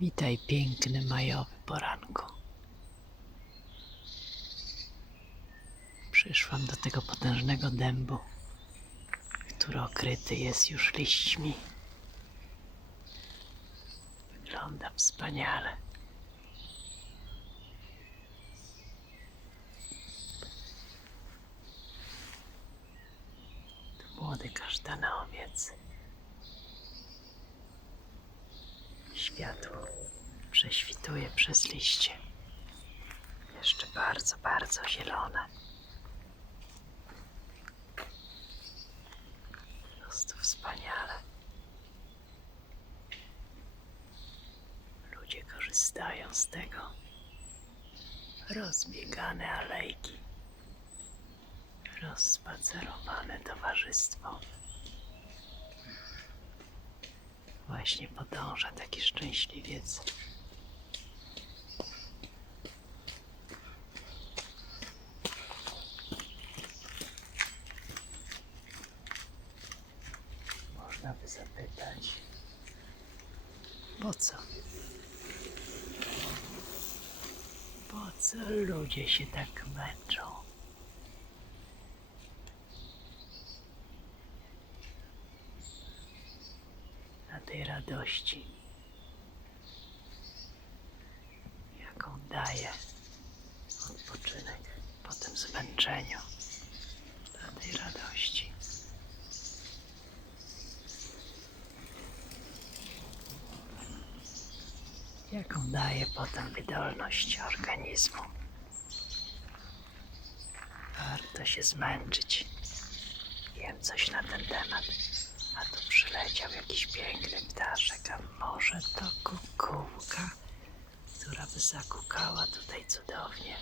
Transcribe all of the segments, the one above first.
Witaj piękny majowy poranku. Przyszłam do tego potężnego dębu, który okryty jest już liśćmi. Wygląda wspaniale. Młody kasztanowiec. Światło prześwituje przez liście. Jeszcze bardzo, bardzo zielone. Po prostu wspaniale. Ludzie korzystają z tego. Rozbiegane alejki. Rozspacerowane towarzystwo. Właśnie podąża taki szczęśliwiec. Można by zapytać, po co? Po co ludzie się tak męczą? na tej radości, jaką daje odpoczynek po tym zmęczeniu, na tej radości. Jaką daje potem wydolność organizmu. Warto się zmęczyć. Wiem coś na ten temat. A tu przyleciał jakiś piękny ptaszek, a może to kukułka, która by zakukała tutaj cudownie.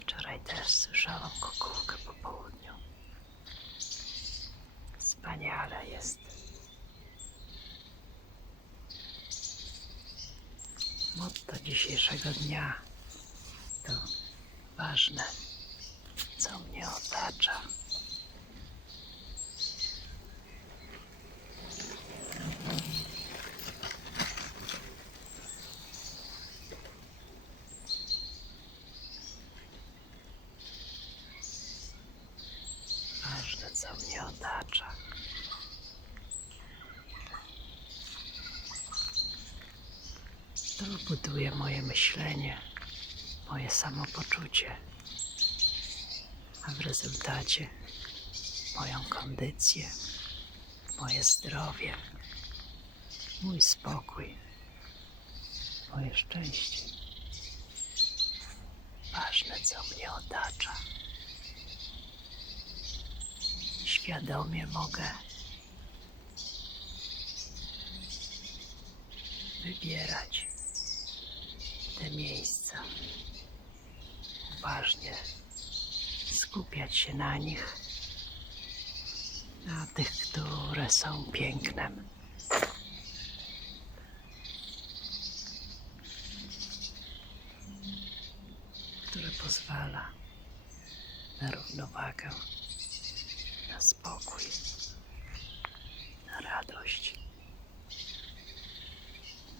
Wczoraj też słyszałam kukułkę po południu. Wspaniale jest. Motto dzisiejszego dnia to ważne, co mnie otacza. Ważne, co mnie otacza. To buduje moje myślenie, moje samopoczucie, a w rezultacie moją kondycję, moje zdrowie, mój spokój, moje szczęście. Ważne, co mnie otacza. Świadomie mogę wybierać te miejsca. Uważnie skupiać się na nich, na tych, które są pięknem. Które pozwala na równowagę spokój, na radość,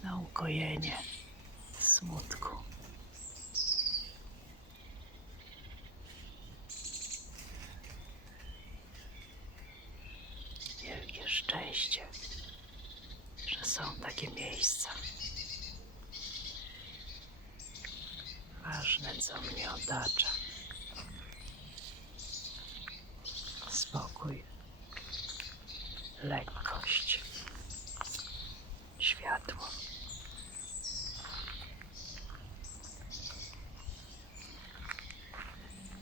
na ukojenie smutku. Wielkie szczęście, że są takie miejsca. Ważne, co mnie otacza. Spokój, lekkość, światło.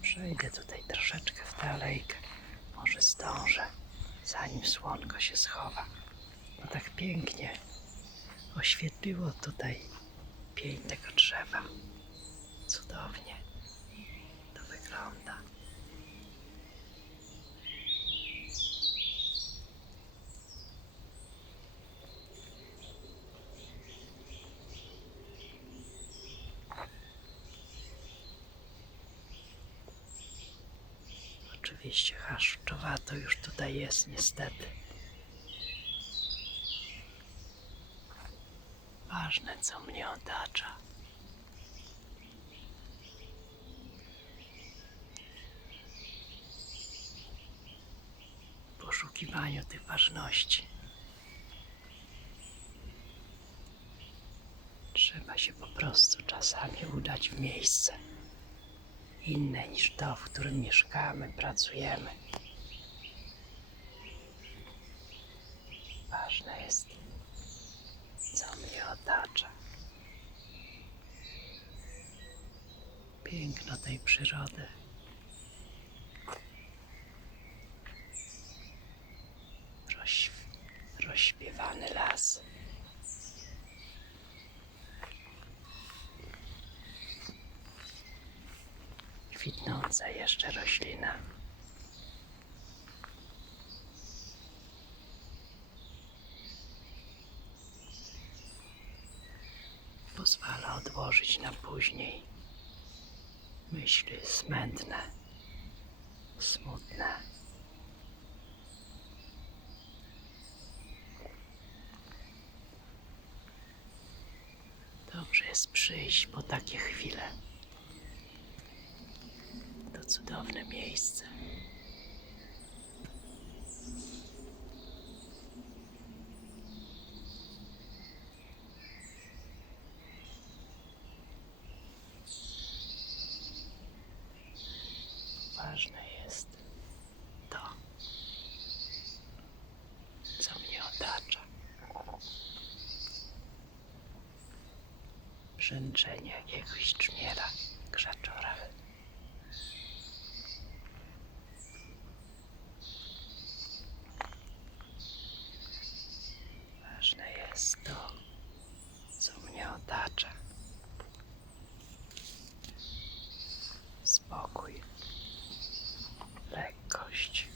Przejdę tutaj troszeczkę w tę alejkę. Może zdążę, zanim słonko się schowa. Bo tak pięknie oświetliło tutaj pień tego drzewa. Cudownie to wygląda. Oczywiście haszczowato już tutaj jest niestety. Ważne, co mnie otacza. W poszukiwaniu tych ważności. Trzeba się po prostu czasami udać w miejsce inne niż to, w którym mieszkamy, pracujemy. Ważne jest, co mnie otacza. Piękno tej przyrody. Kwitnąca jeszcze roślina. Pozwala odłożyć na później myśli smętne, smutne. Dobrze jest przyjść po takie chwile. Cudowne miejsce. Ważne jest to, co mnie otacza. Brzęczenie jakiegoś czmiela w krzaczorach. Ważne jest to, co mnie otacza. Spokój, lekkość,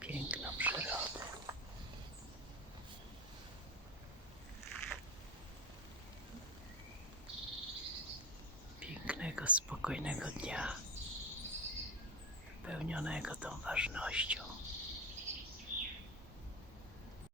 piękno przyrody. Pięknego, spokojnego dnia, wypełnionego tą ważnością.